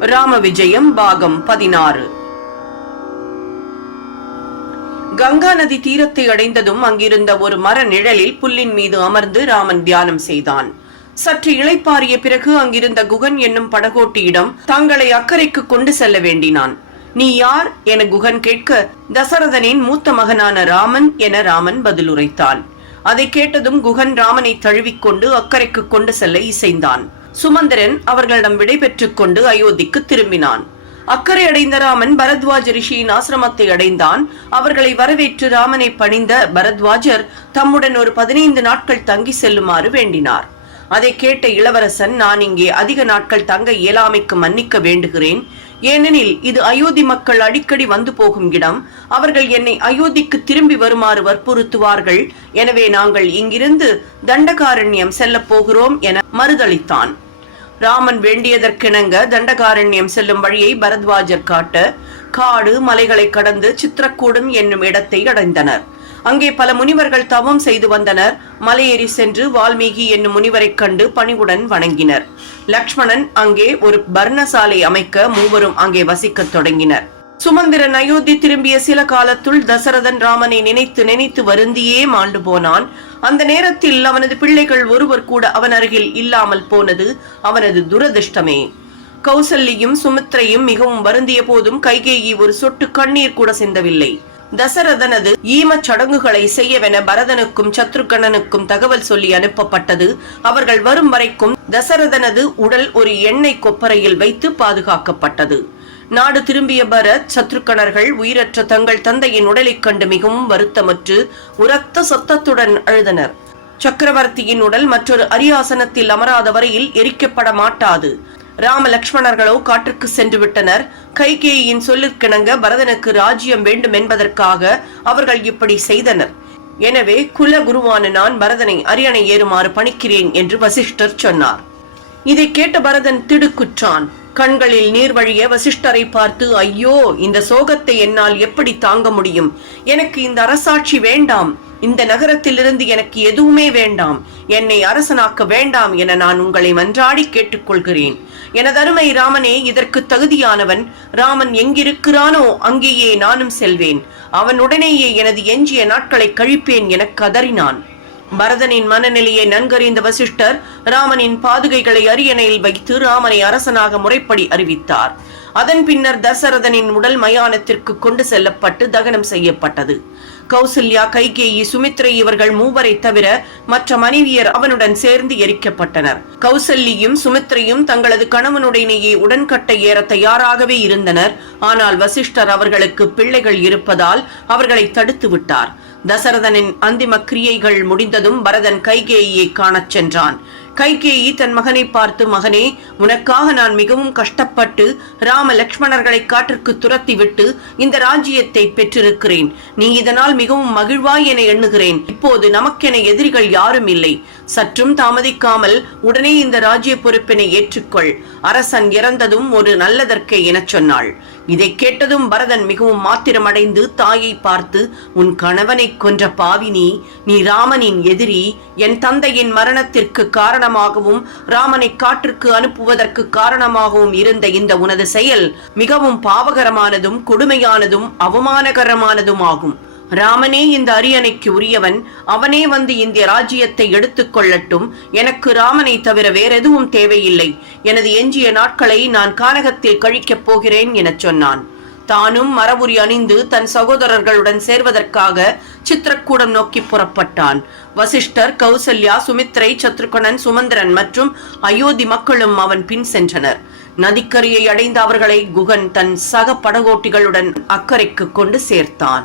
ராம விஜயம் பாகம் பதினாறு. கங்கா நதி தீரத்தை அடைந்ததும் அங்கிருந்த ஒரு மர நிழலில் புல்லின் மீது அமர்ந்து ராமன் தியானம் செய்தான். சற்று இளைப்பாறிய பிறகு அங்கிருந்த குகன் என்னும் படகோட்டியிடம் தங்களை அக்கறைக்கு கொண்டு செல்ல வேண்டினான். நீ யார்? என குகன் கேட்க தசரதனின் மூத்த மகனான ராமன் என ராமன் பதிலுரைத்தான் அதை கேட்டதும் குகன் ராமனை தழுவிக்கொண்டு அக்கறைக்கு கொண்டு செல்ல இசைந்தான். சுமந்திரன் அவர்களிடம் விடைபெற்றுக் கொண்டு அயோத்திக்கு திரும்பினான். அக்கறை அடைந்த ராமன் பரத்வாஜ ரிஷியின் ஆசிரமத்தை அடைந்தான். அவர்களை வரவேற்று ராமனை பணிந்த பரத்வாஜர் தம்முடன் ஒரு பதினைந்து நாட்கள் தங்கி செல்லுமாறு வேண்டினார். அதை கேட்ட இளவரசன் நான் இங்கே அதிக நாட்கள் தங்க இயலாமைக்கு மன்னிக்க வேண்டுகிறேன். ஏனெனில் இது அயோத்தி மக்கள் அடிக்கடி வந்து போகும் இடம். அவர்கள் என்னை அயோத்திக்கு திரும்பி வருமாறு வற்புறுத்துவார்கள். எனவே நாங்கள் இங்கிருந்து தண்டகாரண்யம் செல்லப் போகிறோம் என மறுதளித்தான். ராமன் வேண்டியதற்கிணங்க தண்டகாரண்யம் செல்லும் வழியை பரத்வாஜர் காட்ட காடு மலைகளை கடந்து சித்திரக்கூடம் என்னும் இடத்தை அடைந்தனர். அங்கே பல முனிவர்கள் தவம் செய்து வந்தனர். மலையேறி சென்று வால்மீகி என்னும் முனிவரைக் கண்டு பணிவுடன் வணங்கினர். லக்ஷ்மணன் அங்கே ஒரு பர்ணசாலை அமைக்க மூவரும் அங்கே வசிக்கத் தொடங்கினர். சுமந்திரன் அயோத்தி திரும்பிய சில காலத்துள் தசரதன் ராமனை நினைத்து நினைத்து வருந்தியே மாண்டு போனான். அந்த நேரத்தில் அவனது பிள்ளைகள் ஒருவர் கூட அவன் அருகில் இல்லாமல் போனது அவனது துரதிருஷ்டமே. கௌசல்யும் சுமித்ரையும் மிகவும் வருந்திய போதும் கைகேயி ஒரு சொட்டு கண்ணீர் கூட சிந்தவில்லை. தசரதனது ஈமச் சடங்குகளை செய்யவென பரதனுக்கும் சத்ருகணனுக்கும் தகவல் சொல்லி அனுப்பப்பட்டது. அவர்கள் வரும் வரைக்கும் தசரதனது உடல் ஒரு எண்ணெய் கொப்பரையில் வைத்து பாதுகாக்கப்பட்டது. நாடு திரும்பிய பரத் சத்ருக்கணர்கள் உயிரற்ற தங்கள் தந்தையின் உடலைக் கண்டு மிகவும் வருத்தமற்று உரத்த சத்தத்துடன் அழுதனர். சக்கரவர்த்தியின் உடல் மற்றொரு அரியாசனத்தில் அமராத வரையில் எரிக்கப்பட மாட்டாது. ராம லக்ஷ்மணர்களோ காற்றுக்கு சென்று விட்டனர். கைகேயின் சொல்லிற்கிணங்க பரதனுக்கு ராஜ்யம் வேண்டும் என்பதற்காக அவர்கள் இப்படி செய்தனர். எனவே குல குருவான நான் பரதனை அரியணை ஏறுமாறு பணிக்கிறேன் என்று வசிஷ்டர் சொன்னார். இதை கேட்ட பரதன் திடுக்குற்றான். கண்களில் நீர் வழிய வசிஷ்டரை பார்த்து ஐயோ இந்த சோகத்தை என்னால் எப்படி தாங்க முடியும்? எனக்கு இந்த அரசாட்சி வேண்டாம். இந்த நகரத்திலிருந்து எனக்கு எதுவுமே வேண்டாம். என்னை அரசனாக்க வேண்டாம் என நான் உங்களை மன்றாடி கேட்டுக்கொள்கிறேன். எனதருமை ராமனே இதற்கு தகுதியானவன் ராமன் எங்கிருக்கிறானோ அங்கேயே நானும் செல்வேன். அவனுடனேயே எனது எஞ்சிய நாட்களை கழிப்பேன் என கதறினான். பரதனின் மனநிலையை நன்கறிந்த வசிஷ்டர் ராமனின் பாதுகைகளை அரியணையில் வைத்து ராமனை அரசனாக முறைப்படி அறிவித்தார். அதன் பின்னர் தசரதனின் உடல் மயானத்திற்கு கொண்டு செல்லப்பட்டு தகனம் செய்யப்பட்டது. கௌசல்யா கைகேயி சுமித்ரை இவர்கள் மூவரை தவிர மற்ற மனைவியர் அவனுடன் சேர்ந்து எரிக்கப்பட்டனர். கௌசல்யும் சுமித்ரையும் தங்களது கணவனுடனேயே உடன்கட்டை ஏற தயாராகவே இருந்தனர். ஆனால் வசிஷ்டர் அவர்களுக்கு பிள்ளைகள் இருப்பதால் அவர்களை தடுத்து விட்டார். தசரதனின் அந்திம கிரியைகள் முடிந்ததும் பரதன் கைகேயியை காணச் சென்றான். கைகேயி தன் மகனை பார்த்து மகனே உனக்காக நான் மிகவும் கஷ்டப்பட்டு ராம லக்ஷ்மணர்களை காற்றுக்கு துரத்தி விட்டு இந்த ராஜ்யத்தை பெற்றிருக்கிறேன். நீ இதனால் மிகவும் மகிழ்வாய் என எண்ணுகிறேன். இப்போது நமக்கென எதிரிகள் யாரும் இல்லை. சற்றும் தாமதிக்காமல் உடனே இந்த ராஜ்ய பொறுப்பினை ஏற்றுக்கொள். அரசன் இறந்ததும் ஒரு நல்லதற்கே எனச் சொன்னாள். இதை கேட்டதும் பரதன் மிகவும் மாத்திரமடைந்து தாயை பார்த்து உன் கணவனை கொன்ற பாவினி நீ ராமனின் எதிரி. என் தந்தையின் மரணத்திற்கு காரணமாகவும் ராமனை காற்றுக்கு அனுப்புவதற்கு காரணமாகவும் இருந்த இந்த உனது செயல் மிகவும் பாவகரமானதும் கொடுமையானதும் அவமானகரமானதும் ஆகும். ராமனே இந்த அரியணைக்கு உரியவன். அவனே வந்து இந்திய ராஜ்யத்தை எடுத்துக் கொள்ளட்டும். எனக்கு ராமனை தவிர வேறெதுவும் தேவையில்லை. எனது எஞ்சிய நாட்களை நான் கானகத்தில் கழிக்கப் போகிறேன் எனச் சொன்னான். தானும் மரபுரி அணிந்து தன் சகோதரர்களுடன் சேர்வதற்காக சித்திரக்கூடம் நோக்கி புறப்பட்டான். வசிஷ்டர் கௌசல்யா சுமித்ரை சத்ருகணன் சுமந்திரன் மற்றும் அயோத்தி மக்களும் அவன் பின் சென்றனர். நதிக்கரையை அடைந்த அவர்களை குகன் தன் சக படகோட்டிகளுடன் அக்கறைக்கு கொண்டு சேர்த்தான்.